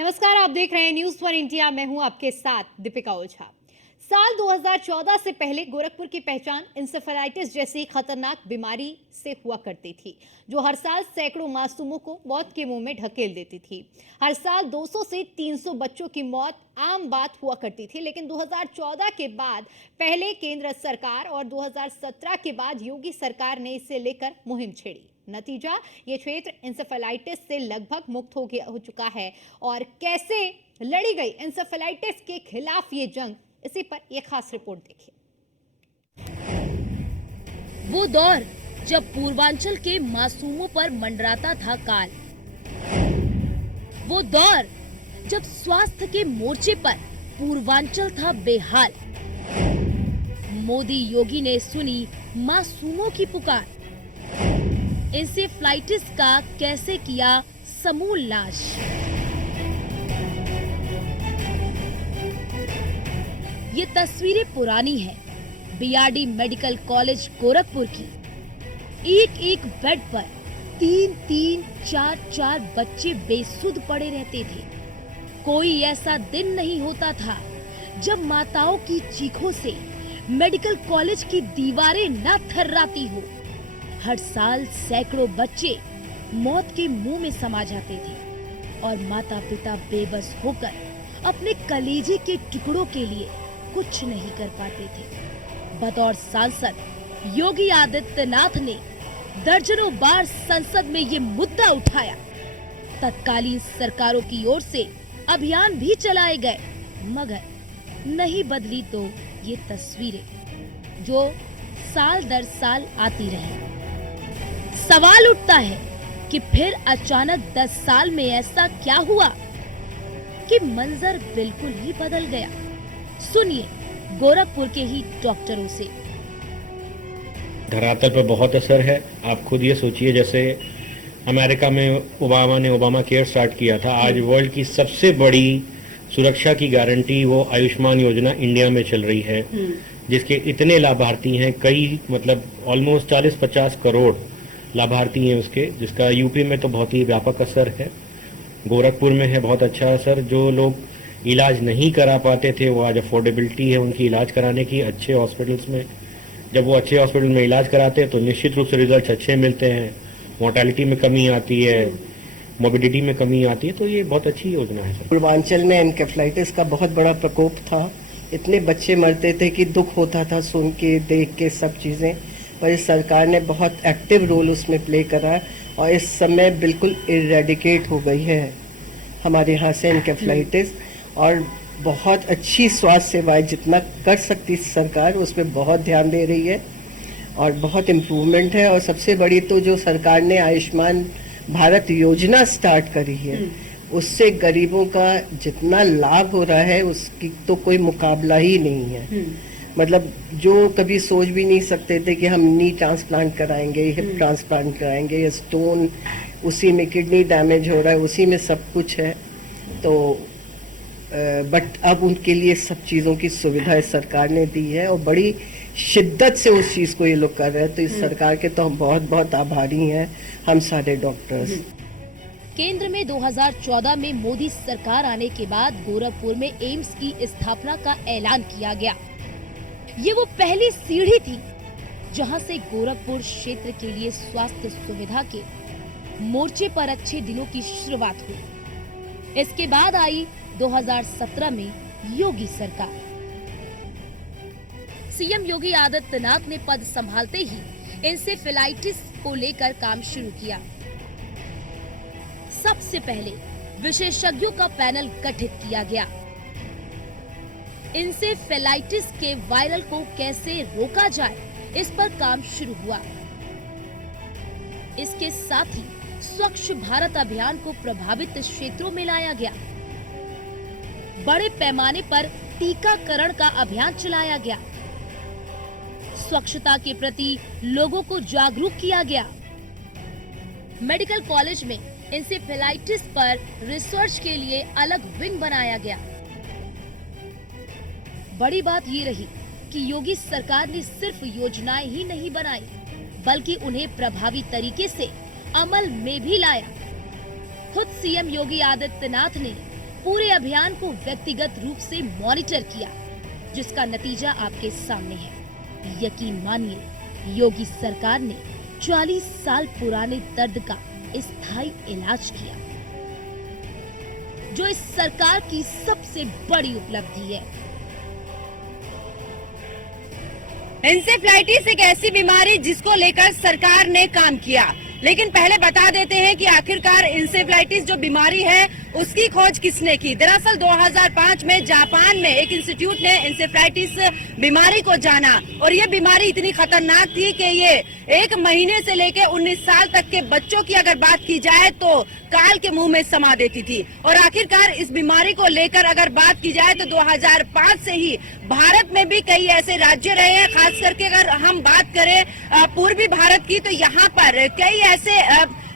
नमस्कार, आप देख रहे हैं न्यूज वन इंडिया। मैं हूं आपके साथ दीपिका ओझा। साल 2014 से पहले गोरखपुर की पहचान इंसेफेलाइटिस जैसी खतरनाक बीमारी से हुआ करती थी, जो हर साल सैकड़ों मासूमों को मौत के मुंह में ढकेल देती थी। हर साल 200 से 300 बच्चों की मौत आम बात हुआ करती थी, लेकिन 2014 के बाद पहले केंद्र सरकार और 2017 के बाद योगी सरकार ने इसे लेकर मुहिम छेड़ी। नतीजा, ये क्षेत्र इंसेफेलाइटिस से लगभग मुक्त हो चुका है। और कैसे लड़ी गई इंसेफेलाइटिस के खिलाफ ये जंग, इसी पर एक खास रिपोर्ट देखिए। वो दौर जब पूर्वांचल के मासूमों पर मंडराता था काल। वो दौर जब स्वास्थ्य के मोर्चे पर पूर्वांचल था बेहाल। मोदी योगी ने सुनी मासूमों की पुकार। इंसेफ्लाइटिस का कैसे किया समूल नाश। ये तस्वीरें पुरानी हैं, बीआरडी मेडिकल कॉलेज गोरखपुर की। एक बेड पर 3-3, 4-4 बच्चे बेसुध पड़े रहते थे। कोई ऐसा दिन नहीं होता था जब माताओं की चीखों से मेडिकल कॉलेज की दीवारें न थर्राती हो। हर साल सैकड़ों बच्चे मौत के मुंह में समा जाते थे और माता पिता बेबस होकर अपने कलेजे के टुकड़ों के लिए कुछ नहीं कर पाते थे। बतौर सांसद योगी आदित्यनाथ ने दर्जनों बार संसद में ये मुद्दा उठाया। तत्कालीन सरकारों की ओर से अभियान भी चलाए गए, मगर नहीं बदली तो ये तस्वीरें जो साल दर साल आती रही। सवाल उठता है कि फिर अचानक 10 साल में ऐसा क्या हुआ कि मंजर बिल्कुल ही बदल गया। सुनिए गोरखपुर के ही डॉक्टरों से। धरातल पर बहुत असर है। आप खुद ये सोचिए, जैसे अमेरिका में ओबामा ने ओबामा केयर स्टार्ट किया था, आज वर्ल्ड की सबसे बड़ी सुरक्षा की गारंटी वो आयुष्मान योजना इंडिया में चल रही है, जिसके इतने लाभार्थी हैं, कई मतलब ऑलमोस्ट 40-50 करोड़ लाभार्थी हैं उसके, जिसका यूपी में तो बहुत ही व्यापक असर है, गोरखपुर में है बहुत अच्छा असर। जो लोग इलाज नहीं करा पाते थे, वो आज अफोर्डेबिलिटी है उनकी इलाज कराने की अच्छे हॉस्पिटल्स में। जब वो अच्छे हॉस्पिटल में इलाज कराते हैं तो निश्चित रूप से रिजल्ट अच्छे मिलते हैं, मोर्टेलिटी में कमी आती है, मोबिडिटी में कमी आती है। तो ये बहुत अच्छी योजना है। पूर्वांचल में एनकेफ्लाइटिस का बहुत बड़ा प्रकोप था। इतने बच्चे मरते थे कि दुख होता था सुन के, देख के सब चीज़ें। पर इस सरकार ने बहुत एक्टिव रोल उसमें प्ले करा और इस समय बिल्कुल इरेडिकेट हो गई है हमारे यहाँ से एनकेफ्लाइटिस। और बहुत अच्छी स्वास्थ्य सेवाएं जितना कर सकती सरकार उस पर बहुत ध्यान दे रही है और बहुत इम्प्रूवमेंट है। और सबसे बड़ी तो जो सरकार ने आयुष्मान भारत योजना स्टार्ट करी है, उससे गरीबों का जितना लाभ हो रहा है उसकी तो कोई मुकाबला ही नहीं है। मतलब जो कभी सोच भी नहीं सकते थे कि हम नी ट्रांसप्लांट कराएंगे, हिप ट्रांसप्लांट कराएंगे, या स्टोन, उसी में किडनी डैमेज हो रहा है, उसी में सब कुछ है। तो बट अब उनके लिए सब चीज़ों की सुविधा इस सरकार ने दी है और बड़ी शिद्दत से उस चीज़ को ये लोग कर रहे हैं। तो इस सरकार के तो हम बहुत बहुत आभारी हैं, हम सारे डॉक्टर्स। केंद्र में 2014 में मोदी सरकार आने के बाद गोरखपुर में एम्स की स्थापना का ऐलान किया गया। ये वो पहली सीढ़ी थी जहां से गोरखपुर क्षेत्र के लिए स्वास्थ्य सुविधा के मोर्चे पर अच्छे दिनों की शुरुआत हुई। इसके बाद आई 2017 में योगी सरकार। सीएम योगी आदित्यनाथ ने पद संभालते ही इंसेफेलाइटिस को लेकर काम शुरू किया। सबसे पहले विशेषज्ञों का पैनल गठित किया गया। इंसेफेलाइटिस के वायरल को कैसे रोका जाए, इस पर काम शुरू हुआ। इसके साथ ही स्वच्छ भारत अभियान को प्रभावित क्षेत्रों में लाया गया। बड़े पैमाने पर टीकाकरण का अभियान चलाया गया। स्वच्छता के प्रति लोगों को जागरूक किया गया। मेडिकल कॉलेज में इंसेफेलाइटिस पर रिसर्च के लिए अलग विंग बनाया गया। बड़ी बात ये रही कि योगी सरकार ने सिर्फ योजनाएं ही नहीं बनाई, बल्कि उन्हें प्रभावी तरीके से अमल में भी लाया। खुद सीएम योगी आदित्यनाथ ने पूरे अभियान को व्यक्तिगत रूप से मॉनिटर किया, जिसका नतीजा आपके सामने है। यकीन मानिए, योगी सरकार ने 40 साल पुराने दर्द का स्थायी इलाज किया, जो इस सरकार की सबसे बड़ी उपलब्धि है। एंसेफ्लाइटिस एक ऐसी बीमारी जिसको लेकर सरकार ने काम किया, लेकिन पहले बता देते हैं कि आखिरकार एंसेफ्लाइटिस जो बीमारी है उसकी खोज किसने की। दरअसल 2005 में जापान में एक इंस्टीट्यूट ने एंसेफ्लाइटिस बीमारी को जाना और ये बीमारी इतनी खतरनाक थी कि ये 1 महीने से लेकर 19 साल तक के बच्चों की अगर बात की जाए तो काल के मुंह में समा देती थी। और आखिरकार इस बीमारी को लेकर अगर बात की जाए तो 2005 से ही भारत में भी कई ऐसे राज्य रहे हैं, खास करके अगर हम बात करें पूर्वी भारत की, तो यहाँ पर कई ऐसे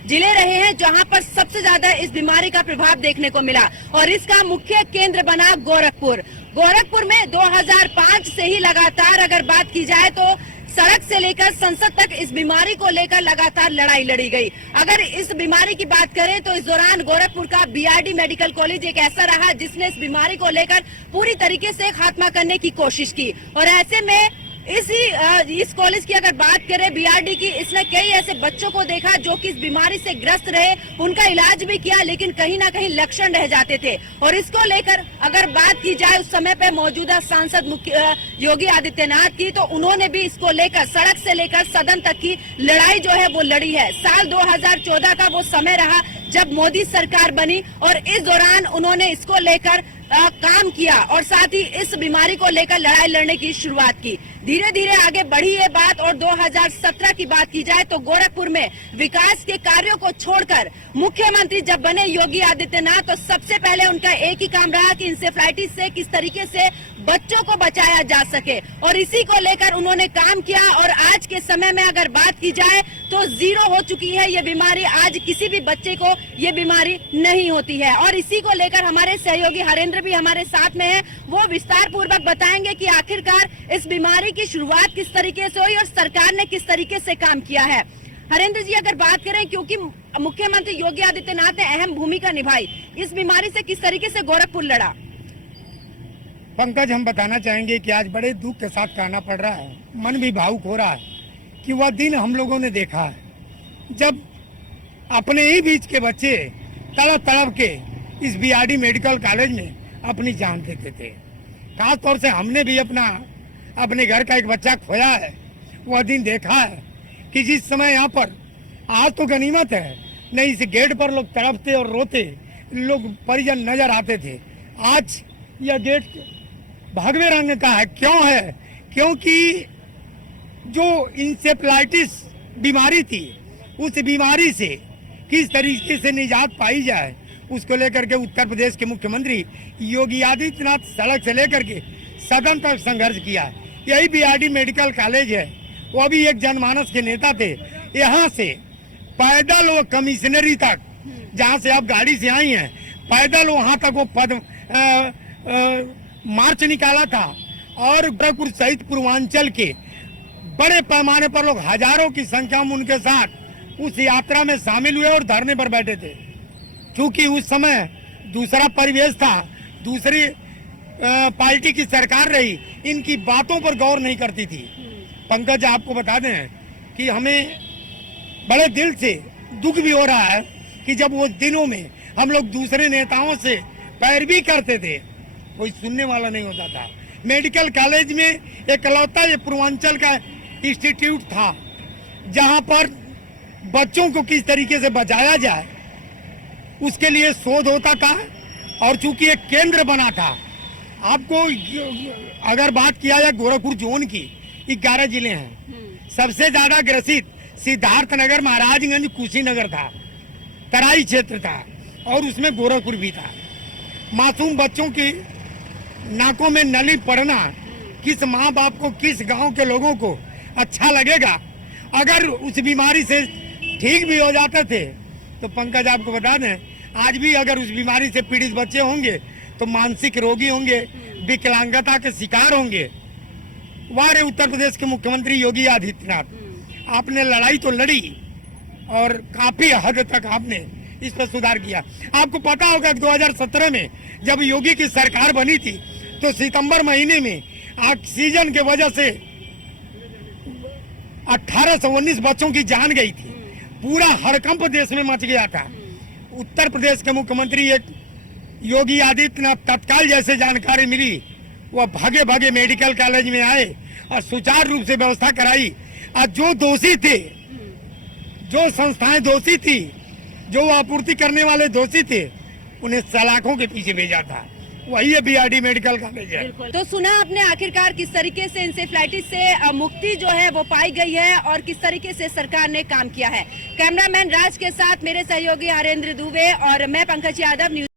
जिले रहे हैं जहां पर सबसे ज्यादा इस बीमारी का प्रभाव देखने को मिला और इसका मुख्य केंद्र बना गोरखपुर। गोरखपुर में 2005 से ही लगातार अगर बात की जाए तो सड़क से लेकर संसद तक इस बीमारी को लेकर लगातार लड़ाई लड़ी गई। अगर इस बीमारी की बात करें तो इस दौरान गोरखपुर का बीआरडी मेडिकल कॉलेज एक ऐसा रहा जिसने इस बीमारी को लेकर पूरी तरीके से खात्मा करने की कोशिश की। और ऐसे में इस कॉलेज की अगर बात करें बीआरडी की, इसने कई ऐसे बच्चों को देखा जो कि इस बीमारी से ग्रस्त रहे, उनका इलाज भी किया, लेकिन कहीं ना कहीं लक्षण रह जाते थे। और इसको लेकर अगर बात की जाए उस समय पे मौजूदा सांसद योगी आदित्यनाथ की, तो उन्होंने भी इसको लेकर सड़क से लेकर सदन तक की लड़ाई जो है वो लड़ी है। साल 2014 का वो समय रहा जब मोदी सरकार बनी और इस दौरान उन्होंने इसको लेकर काम किया और साथ ही इस बीमारी को लेकर लड़ाई लड़ने की शुरुआत की। धीरे धीरे आगे बढ़ी ये बात और 2017 की बात की जाए तो गोरखपुर में विकास के कार्यों को छोड़कर मुख्यमंत्री जब बने योगी आदित्यनाथ, तो सबसे पहले उनका एक ही काम रहा कि इंसेफ्लाइटिस से किस तरीके से बच्चों को बचाया जा सके और इसी को लेकर उन्होंने काम किया। और आज के समय में अगर बात की जाए तो 0 हो चुकी है ये बीमारी, आज किसी भी बच्चे को ये बीमारी नहीं होती है। और इसी को लेकर हमारे सहयोगी हरेंद्र भी हमारे साथ में है, वो विस्तार पूर्वक बताएंगे कि आखिरकार इस बीमारी की शुरुआत किस तरीके से हुई और सरकार ने किस तरीके से काम किया है। हरेंद्र जी, अगर बात करें, क्योंकि मुख्यमंत्री योगी आदित्यनाथ ने अहम भूमिका निभाई, इस बीमारी से किस तरीके से गोरखपुर लड़ा? पंकज, हम बताना चाहेंगे कि आज बड़े दुख के साथ कहना पड़ रहा है, मन भी भावुक हो रहा है कि वह दिन हम लोगों ने देखा है जब अपने ही बीच के बच्चे तड़प तड़प के इस बीआरडी मेडिकल कॉलेज में अपनी जान देते थे। खास तौर से हमने भी अपने घर का एक बच्चा खोया है। वह दिन देखा है कि जिस समय यहाँ पर आज तो गनीमत है, नहीं इस गेट पर लोग तड़पते और रोते लोग परिजन नजर आते थे, आज यह गेट भगवे रंग का है। क्यों है? क्योंकि जो इंसेफ्लाइटिस बीमारी थी, उस बीमारी से किस तरीके से निजात पाई जाए, उसको लेकर के उत्तर प्रदेश के मुख्यमंत्री योगी आदित्यनाथ सड़क से लेकर के सदन तक संघर्ष किया। यही बीआरडी मेडिकल कॉलेज है, वो भी एक जनमानस के नेता थे। यहाँ से पैदल वो कमिश्नरी तक, जहाँ से आप गाड़ी से आई हैं, पैदल वहाँ तक वो मार्च निकाला था और गोरखपुर सहित पूर्वांचल के बड़े पैमाने पर लोग हजारों की संख्या में उनके साथ उस यात्रा में शामिल हुए और धरने पर बैठे थे। क्योंकि उस समय दूसरा परिवेश था, दूसरी पार्टी की सरकार रही, इनकी बातों पर गौर नहीं करती थी। पंकज, आपको बता दें कि हमें बड़े दिल से दुख भी हो रहा है कि जब वो दिनों में हम लोग दूसरे नेताओं से पैरवी करते थे, कोई सुनने वाला नहीं होता था। मेडिकल कॉलेज में एकलौता ये पूर्वांचल का इंस्टीट्यूट था जहां पर बच्चों को किस तरीके से बचाया जाए उसके लिए शोध होता था। और चूंकि एक केंद्र बना था, आपको अगर बात किया जाए गोरखपुर जोन की, 11 जिले हैं। सबसे ज्यादा ग्रसित सिद्धार्थनगर, महाराजगंज, कुशीनगर था, तराई क्षेत्र था और उसमें गोरखपुर भी था। मासूम बच्चों की नाकों में नली पड़ना किस माँ बाप को, किस गांव के लोगों को अच्छा लगेगा? अगर उस बीमारी से ठीक भी हो जाते थे तो पंकज, आपको बता दें, आज भी अगर उस बीमारी से पीड़ित बच्चे होंगे तो मानसिक रोगी होंगे, विकलांगता के शिकार होंगे। वारे उत्तर प्रदेश के मुख्यमंत्री योगी आदित्यनाथ, आपने लड़ाई तो लड़ी और काफी हद तक आपने इस पर सुधार किया। आपको पता होगा 2017 में जब योगी की सरकार बनी थी तो सितंबर महीने में ऑक्सीजन के वजह से 18 से 19 बच्चों की जान गई थी। पूरा हड़कंप देश में मच गया था। उत्तर प्रदेश के मुख्यमंत्री एक योगी आदित्यनाथ तत्काल जैसे जानकारी मिली वह भागे भागे मेडिकल कॉलेज में आए और सुचारू रूप से व्यवस्था कराई। और जो दोषी थे, जो संस्थाएं दोषी थी, जो आपूर्ति करने वाले दोषी थे, उन्हें सलाखों के पीछे भेजा था। वही है बीआरडी मेडिकल कॉलेज है। तो सुना आपने आखिरकार किस तरीके से इंसेफ्लाइटिस से मुक्ति जो है वो पाई गई है और किस तरीके से सरकार ने काम किया है। कैमरामैन राज के साथ मेरे सहयोगी हरेंद्र दुबे और मैं पंकज यादव, न्यूज